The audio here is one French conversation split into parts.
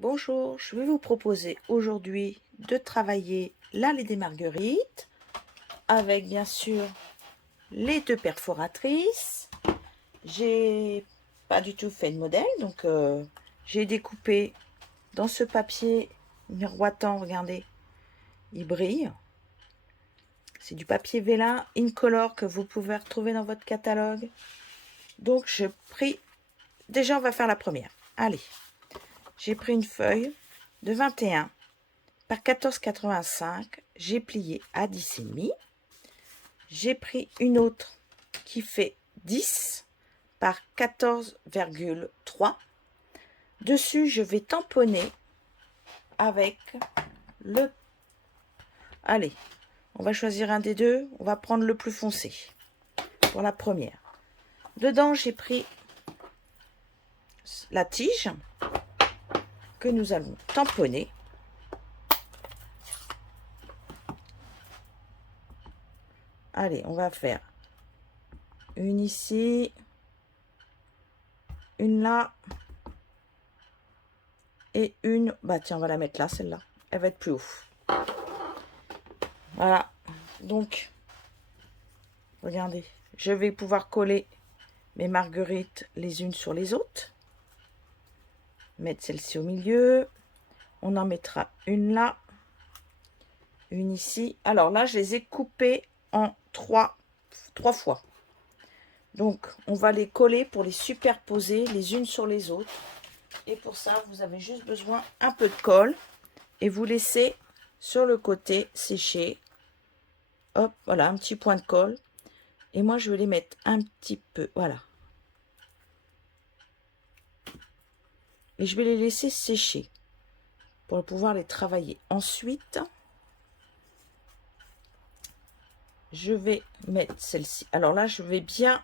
Bonjour, je vais vous proposer aujourd'hui de travailler l'allée des marguerites avec bien sûr les deux perforatrices. J'ai pas du tout fait de modèle, donc j'ai découpé dans ce papier miroitant, regardez, il brille. C'est du papier vélin incolore que vous pouvez retrouver dans votre catalogue. Donc j'ai pris, déjà on va faire la première. Allez, j'ai pris une feuille de 21 par 14,85, j'ai plié à 10,5. J'ai pris une autre qui fait 10 par 14,3. Dessus, je vais tamponner avec le... Allez, on va choisir un des deux. On va prendre le plus foncé pour la première. Dedans, j'ai pris la tige que nous allons tamponner. Allez, on va faire une ici, une là, et une, bah tiens, on va la mettre là, celle-là. Elle va être plus haut. Voilà. Donc, regardez, je vais pouvoir coller mes marguerites les unes sur les autres. Mettre celle-ci au milieu. On en mettra une là, une ici. Alors là, je les ai coupées en trois fois. Donc, on va les coller pour les superposer les unes sur les autres. Et pour ça, vous avez juste besoin un peu de colle. Et vous laissez sur le côté sécher. Hop, voilà, un petit point de colle. Et moi, je vais les mettre un petit peu, voilà. Et je vais les laisser sécher pour pouvoir les travailler. Ensuite, je vais mettre celle-ci. Alors là, je vais bien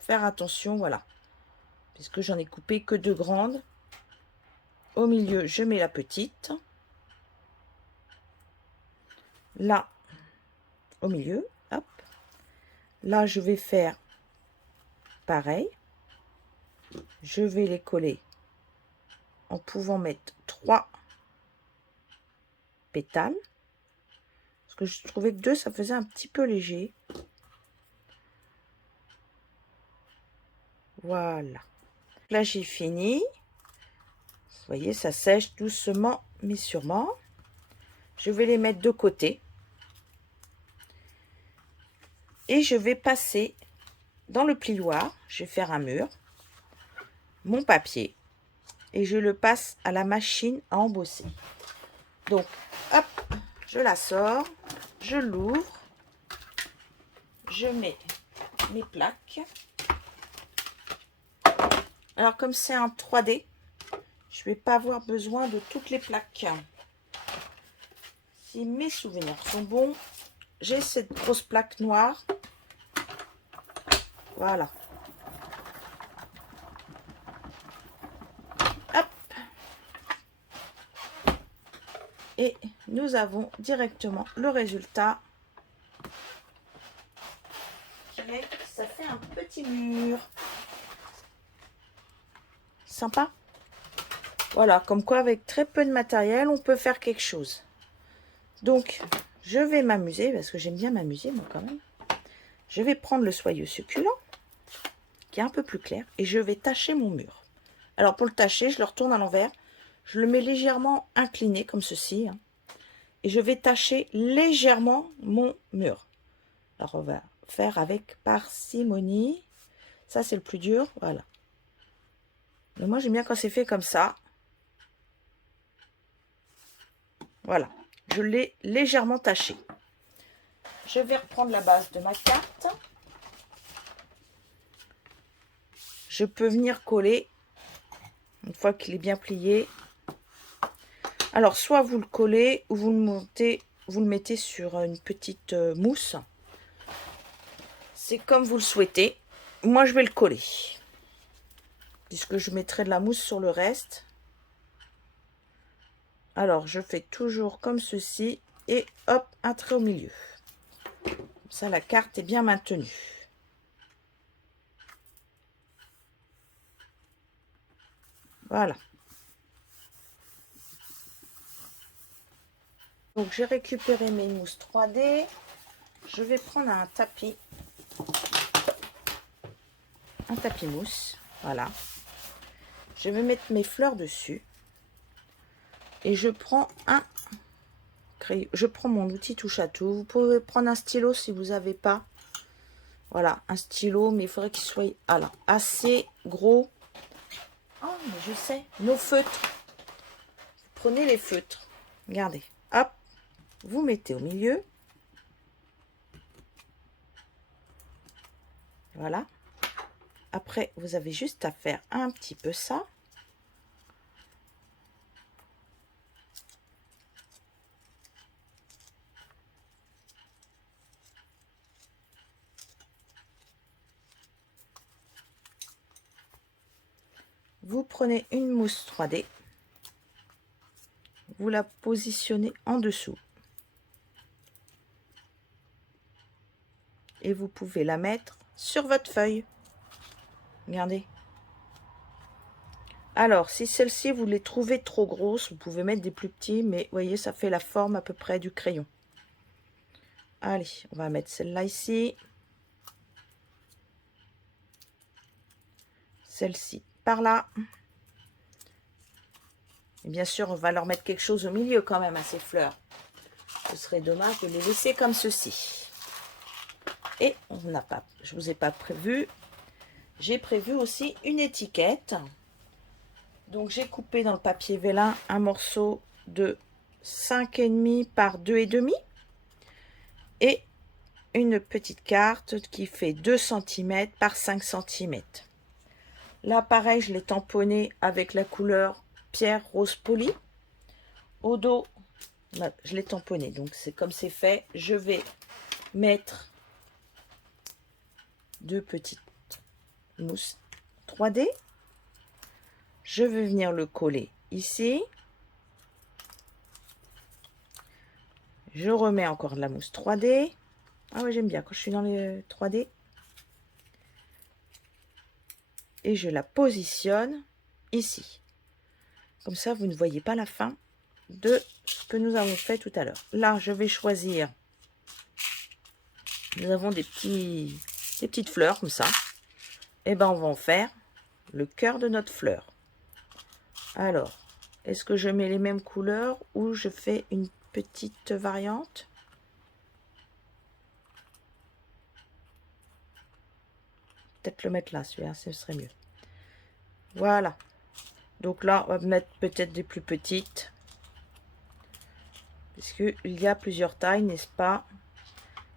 faire attention, voilà. Puisque j'en ai coupé que deux grandes. Au milieu, je mets la petite. Là, au milieu, hop. Là, je vais faire pareil. Je vais les coller en pouvant mettre 3 pétales. Parce que je trouvais que 2, ça faisait un petit peu léger. Voilà. Là, j'ai fini. Vous voyez, ça sèche doucement, mais sûrement. Je vais les mettre de côté. Et je vais passer dans le plioir. Je vais faire un mur. Mon papier. Et je le passe à la machine à embosser. Donc, hop, je la sors. Je l'ouvre. Je mets mes plaques. Alors, comme c'est un 3D, je ne vais pas avoir besoin de toutes les plaques. Si mes souvenirs sont bons, j'ai cette grosse plaque noire. Voilà. Hop. Et nous avons directement le résultat. Qui est que ça fait un petit mur. Sympa. Voilà, comme quoi avec très peu de matériel, on peut faire quelque chose. Donc, je vais m'amuser, parce que j'aime bien m'amuser, moi, quand même. Je vais prendre le soyeux succulent, qui est un peu plus clair, et je vais tacher mon mur. Alors, pour le tacher, je le retourne à l'envers. Je le mets légèrement incliné, comme ceci. Hein, et je vais tacher légèrement mon mur. Alors, on va faire avec parcimonie. Ça, c'est le plus dur. Voilà. Mais moi, j'aime bien quand c'est fait comme ça. Voilà. Je l'ai légèrement taché. Je vais reprendre la base de ma carte. Je peux venir coller une fois qu'il est bien plié. Alors, soit vous le collez ou vous le montez, vous le mettez sur une petite mousse. C'est comme vous le souhaitez. Moi, je vais le coller. Puisque je mettrai de la mousse sur le reste. Alors, je fais toujours comme ceci. Et hop, un trait au milieu. Comme ça, la carte est bien maintenue. Voilà. Donc j'ai récupéré mes mousses 3D. Je vais prendre un tapis mousse. Voilà. Je vais mettre mes fleurs dessus. Et je prends mon outil touche à tout. Vous pouvez prendre un stylo si vous n'avez pas. Voilà, un stylo, mais il faudrait qu'il soit assez gros. Oh, mais je sais, nos feutres. Vous prenez les feutres. Regardez, hop, vous mettez au milieu. Voilà. Après, vous avez juste à faire un petit peu ça. Vous prenez une mousse 3D. Vous la positionnez en dessous. Et vous pouvez la mettre sur votre feuille. Regardez. Alors, si celle-ci, vous les trouvez trop grosses, vous pouvez mettre des plus petits, mais vous voyez, ça fait la forme à peu près du crayon. Allez, on va mettre celle-là ici. Celle-ci par là. Et bien sûr, on va leur mettre quelque chose au milieu quand même à ces fleurs. Ce serait dommage de les laisser comme ceci. Et on n'a pas, je vous ai pas prévu. J'ai prévu aussi une étiquette. Donc j'ai coupé dans le papier vélin un morceau de 5,5 par 2,5 et une petite carte qui fait 2 cm par 5 cm. Là pareil, je l'ai tamponné avec la couleur pierre rose poli. Au dos, je l'ai tamponné, donc c'est comme c'est fait. Je vais mettre 2 petites mousses 3D. Je vais venir le coller ici. Je remets encore de la mousse 3D. Ah ouais, j'aime bien quand je suis dans les 3D. Et je la positionne ici. Comme ça, vous ne voyez pas la fin de ce que nous avons fait tout à l'heure. Là, je vais choisir. Nous avons des petites fleurs comme ça. Et ben, on va en faire le cœur de notre fleur. Alors, est-ce que je mets les mêmes couleurs ou je fais une petite variante? Peut-être le mettre là, celui-là, ce serait mieux. Voilà. Donc là, on va mettre peut-être des plus petites. Puisqu'il y a plusieurs tailles, n'est-ce pas?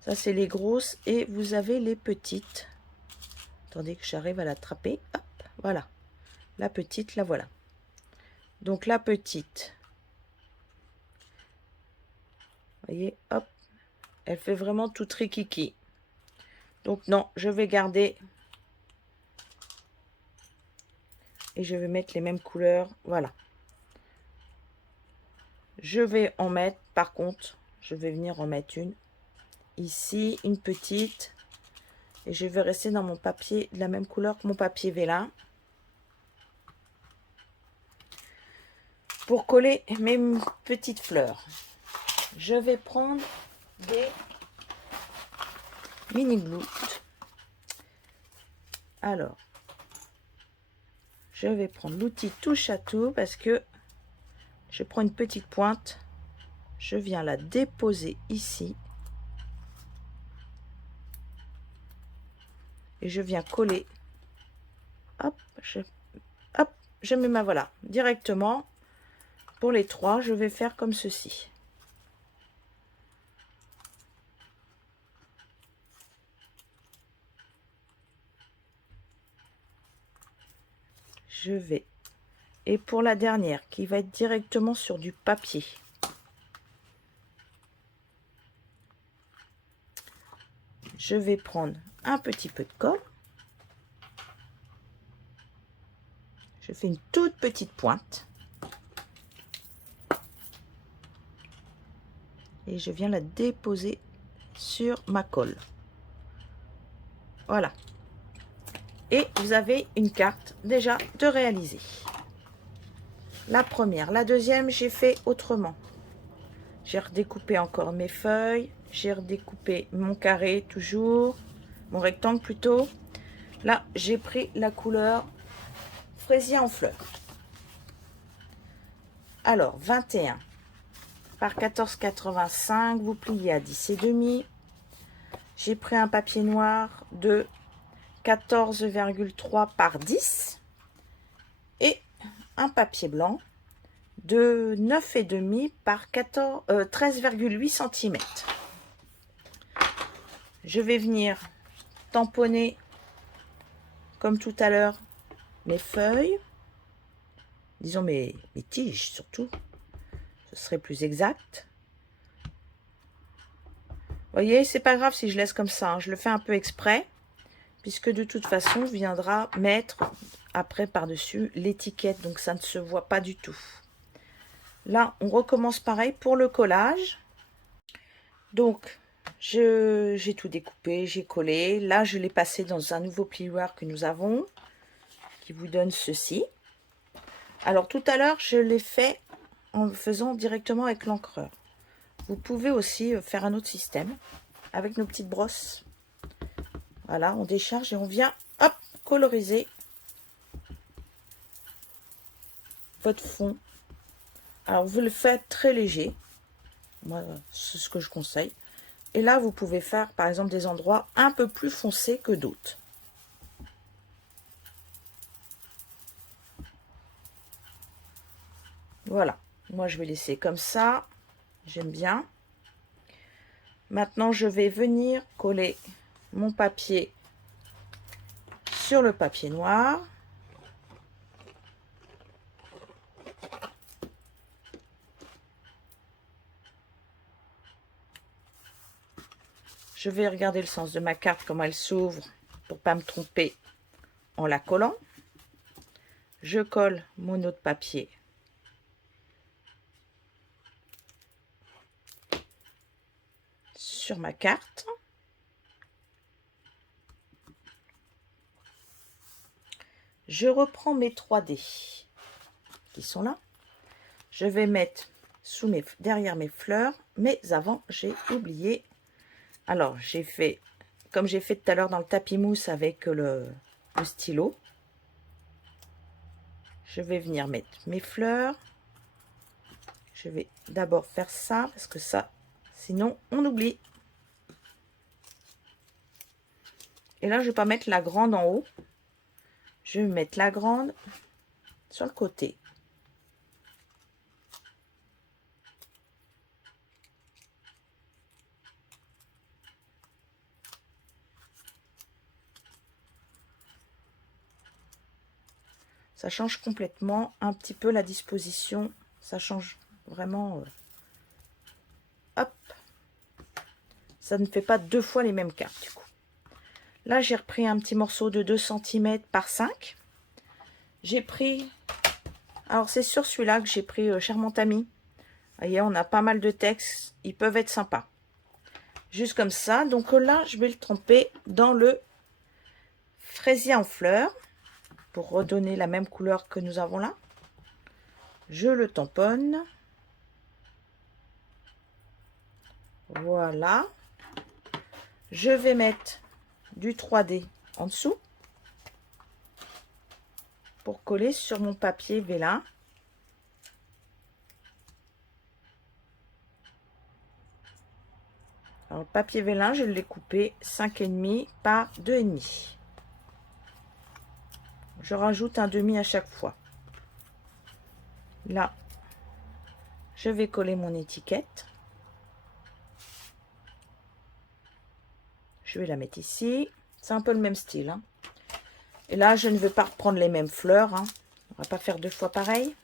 Ça, c'est les grosses et vous avez les petites. Attendez que j'arrive à l'attraper. Hop, voilà. La petite, la voilà. Donc la petite, vous voyez, hop, elle fait vraiment tout trikiki. Donc non, je vais garder et je vais mettre les mêmes couleurs, voilà. Je vais en mettre, par contre, je vais venir en mettre une ici, une petite, et je vais rester dans mon papier de la même couleur que mon papier vélin. Pour coller mes petites fleurs, je vais prendre des mini glue. Alors, je vais prendre l'outil touche à tout parce que je prends une petite pointe, je viens la déposer ici et je viens coller. Hop, je mets ma voilà directement. Pour les trois, je vais faire comme ceci. Je vais, et pour la dernière qui va être directement sur du papier, je vais prendre un petit peu de colle. Je fais une toute petite pointe. Et je viens la déposer sur ma colle. Voilà. Et vous avez une carte déjà de réaliser. La première, la deuxième, j'ai fait autrement. J'ai redécoupé encore mes feuilles. J'ai redécoupé mon carré toujours. Mon rectangle plutôt. Là, j'ai pris la couleur fraisier en fleurs. Alors, 21 par 14,85. Vous pliez à 10,5. J'ai pris un papier noir de 14,3 par 10. Et un papier blanc de 9,5 par 13,8 cm. Je vais venir tamponner, comme tout à l'heure, mes feuilles. Disons mes tiges surtout. Ce serait plus exact. Vous voyez, c'est pas grave si je laisse comme ça. Hein. Je le fais un peu exprès. Puisque de toute façon, on viendra mettre après par-dessus l'étiquette. Donc ça ne se voit pas du tout. Là, on recommence pareil pour le collage. Donc, j'ai tout découpé, j'ai collé. Là, je l'ai passé dans un nouveau plioir que nous avons, qui vous donne ceci. Alors, tout à l'heure, je l'ai fait en le faisant directement avec l'encreur. Vous pouvez aussi faire un autre système avec nos petites brosses. Voilà, on décharge et on vient, hop, coloriser votre fond. Alors, vous le faites très léger. Moi, c'est ce que je conseille. Et là, vous pouvez faire, par exemple, des endroits un peu plus foncés que d'autres. Voilà. Moi, je vais laisser comme ça. J'aime bien. Maintenant, je vais venir coller mon papier sur le papier noir. Je vais regarder le sens de ma carte, comment elle s'ouvre, pour pas me tromper en la collant. Je colle mon autre papier sur ma carte. Je reprends mes 3D qui sont là. Je vais mettre derrière mes fleurs, mais avant, j'ai oublié. Alors, j'ai fait, comme j'ai fait tout à l'heure dans le tapis mousse avec le stylo, je vais venir mettre mes fleurs. Je vais d'abord faire ça, parce que ça, sinon, on oublie. Et là, je ne vais pas mettre la grande en haut. Je vais mettre la grande sur le côté. Ça change complètement un petit peu la disposition. Ça change vraiment. Hop. Ça ne fait pas deux fois les mêmes cartes du coup. Là, j'ai repris un petit morceau de 2 cm par 5. J'ai pris... Alors, c'est sur celui-là que j'ai pris Charmant Ami. Vous voyez, on a pas mal de textes. Ils peuvent être sympas. Juste comme ça. Donc là, je vais le tremper dans le fraisier en fleurs. Pour redonner la même couleur que nous avons là. Je le tamponne. Voilà. Je vais mettre du 3D en dessous. Pour coller sur mon papier vélin. Alors, le papier vélin, je l'ai coupé 5,5 par 2,5. Je rajoute un demi à chaque fois. Là, je vais coller mon étiquette. Je vais la mettre ici. C'est un peu le même style. Hein. Et là, je ne veux pas reprendre les mêmes fleurs. Hein. On va pas faire deux fois pareil.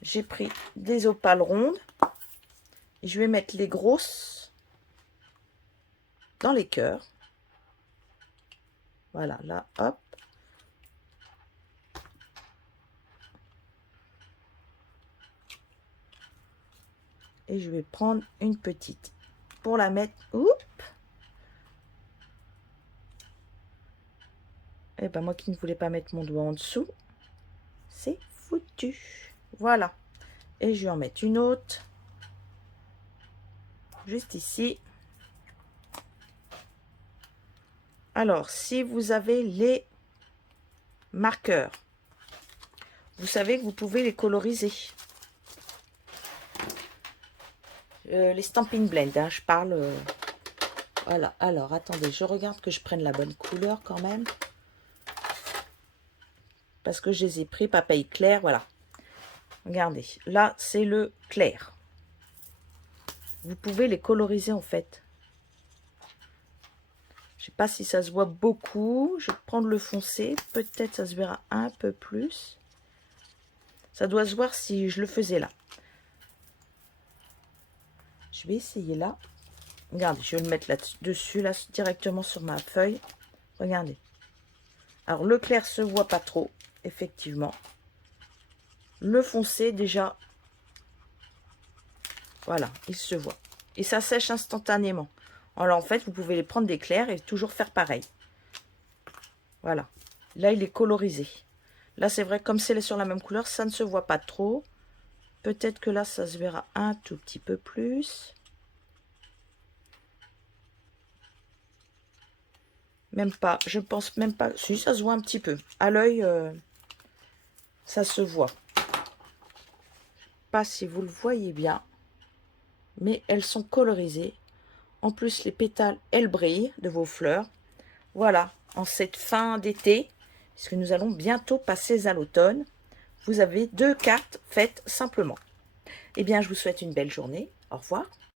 J'ai pris des opales rondes. Et je vais mettre les grosses dans les cœurs. Voilà, là, hop. Et je vais prendre une petite pour la mettre. Oups. Et ben moi qui ne voulais pas mettre mon doigt en dessous, c'est foutu. Voilà. Et je vais en mettre une autre. juste ici. Alors, si vous avez les marqueurs, vous savez que vous pouvez les coloriser. Les Stampin' Blend, hein, je parle. Voilà, alors attendez, je regarde que je prenne la bonne couleur quand même. Parce que je les ai pris papier clair, voilà. Regardez, là c'est le clair. Vous pouvez les coloriser en fait. Je sais pas si ça se voit beaucoup. Je vais prendre le foncé. Peut-être ça se verra un peu plus. Ça doit se voir si je le faisais là. Je vais essayer là. Regardez, je vais le mettre là-dessus, là, directement sur ma feuille. Regardez. Alors, le clair se voit pas trop, effectivement. Le foncé, déjà, voilà, il se voit. Et ça sèche instantanément. Alors, en fait, vous pouvez les prendre des clairs et toujours faire pareil. Voilà. Là, il est colorisé. Là, c'est vrai, comme c'est sur la même couleur, ça ne se voit pas trop. Peut-être que là, ça se verra un tout petit peu plus. Même pas, je pense même pas. Si, ça se voit un petit peu. À l'œil, ça se voit. Pas si vous le voyez bien. Mais elles sont colorisées. En plus, les pétales, elles brillent de vos fleurs. Voilà, en cette fin d'été, puisque nous allons bientôt passer à l'automne, vous avez 2 cartes faites simplement. Eh bien, je vous souhaite une belle journée. Au revoir.